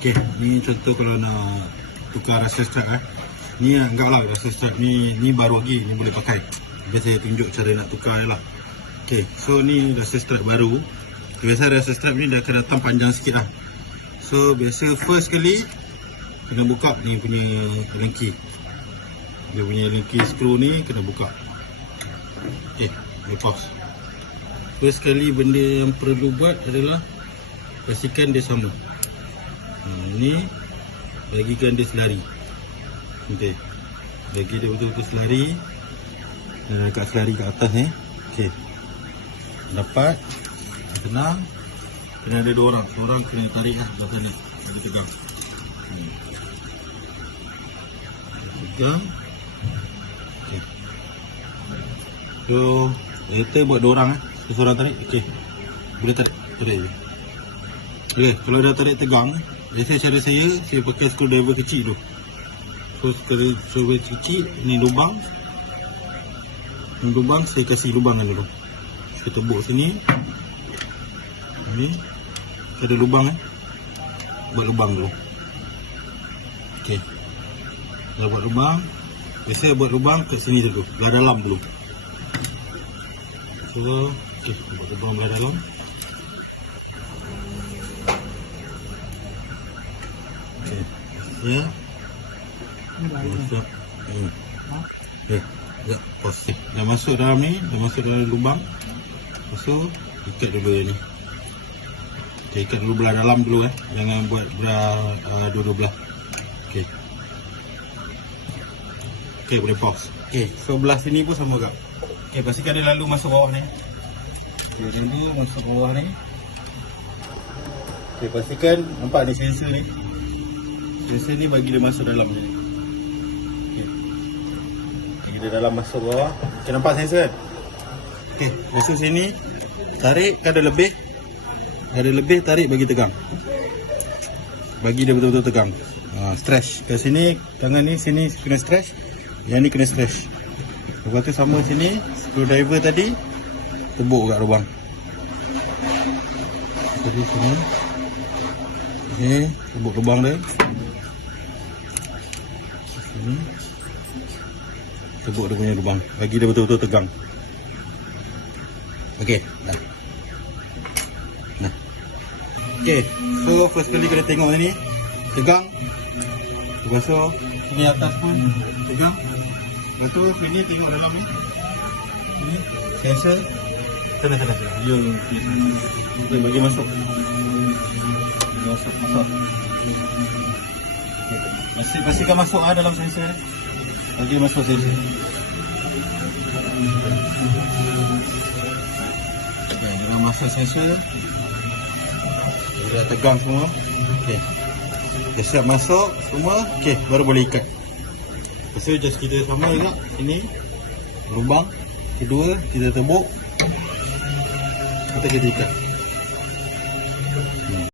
Okey, ni contoh kalau nak tukar rasa strap Ni enggak lah rasa strap ni baru lagi, ni boleh pakai. Biar saya tunjuk cara nak tukar je lah. Okey, so ni rasa strap baru. Biasa rasa strap ni dah kena datang panjang sikit lah. So biasa first kali kena buka ni punya lengki. Dia punya lengki skru ni kena buka. Okey, lepas. First kali benda yang perlu buat adalah pastikan dia sama. Ni bagikan dia selari. Okey. Bagi dia betul-betul selari. Dan agak selari kat atas ni. Okey. Dapat. Tenang. Kena ada dua orang. Seorang kena tarik lah kat sana. Bagi tegang. Tegang. Okey. So, kita buat dua orang seorang tarik. Okey. Boleh tarik. Tarik je. Okey, kalau dah tarik tegang, biasa cara saya pakai screwdriver kecil tu. So screwdriver kecil, ni lubang. Ni lubang, saya kasih lubangan dulu. Saya tebuk sini. Ni ada lubang buat lubang dulu. Okey. Dah buat lubang. Biasa buat lubang kat sini dulu, belah dalam dulu. So, okey, buat lubang belah dalam. Ya. Masuk. Okey. Ya, pos. Dah masuk dalam ni, dah masuk dalam lubang. So, ikat dulu ni. Okay, ikat dulu belah dalam dulu Jangan buat belah dua-dua belah. Okey. Okey, boleh pause. Okey, so belah sini pun sama juga. Okey, pastikan dia lalu masuk bawah ni. Okey, lalu masuk bawah ni. Okey, pastikan nampak ni sensor ni. Sensor ni bagi dia masuk dalam ni. Okey. Bagi dia dalam masuk bawah. Okey, nampak sensor kan? Okey, masuk sini. Tarik, ada lebih. Ada lebih, tarik bagi tegang. Bagi dia betul-betul tegang. Stretch. Kat sini, tangan ni sini kena stretch. Yang ni kena stretch. Lepas tu sama sini, screwdriver tadi tebuk kat lubang. Jadi sini. Ni, tebuk lubang dia. Sini. Tebuk dia punya lubang. Bagi dia betul-betul tegang. Okey, dah. Nah. Okey, so first kali kena tengok ni tegang. Lepas tu sini atas pun tegang. Lepas tu sini tengok dalam ni. Ni sensor. Sana. Yung kita bagi masuk. Masuk. Pastikan masuk dalam sensor. Bagi masuk sensor. Okay, dia masuk sensor. Dia dah tegang semua. Okey. Dah siap masuk semua. Okey, baru boleh ikat. So just kita sama juga. Ini lubang kedua kita tebuk. Kita ikat.